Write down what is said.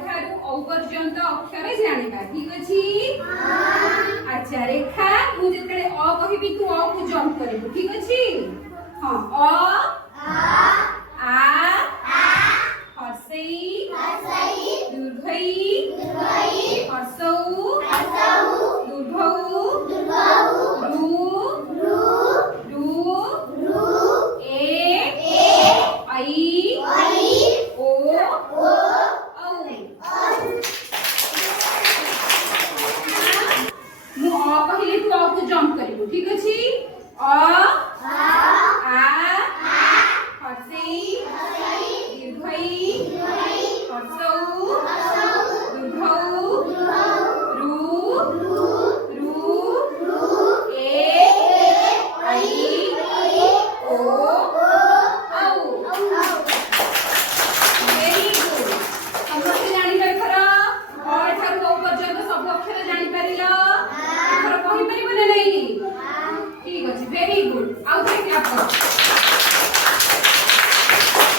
ठारू औ पर्यंत अक्षर जानिबा ठीक अछि अच्छा रेखा मु जेतले अ कहिबी तू अ को जंप करबू ठीक अछि हां आ हर्षई दीर्घई हर्षौ दीर्घौ रू ए ऐ ओ औ मु अ कहिले तू अ को जंप करबू ठीक अछि अ आ हर्षई दीर्घई हर्षौ दीर्घौ रू ए ऐ ओ औ वेरी गुड समस्त जानि एथर अ ठारू औ पर्यंत सब अक्षर जानि परिलो एथर कहि परिबो नै ठीक अछि वेरी गुड आउ थे क्लास करो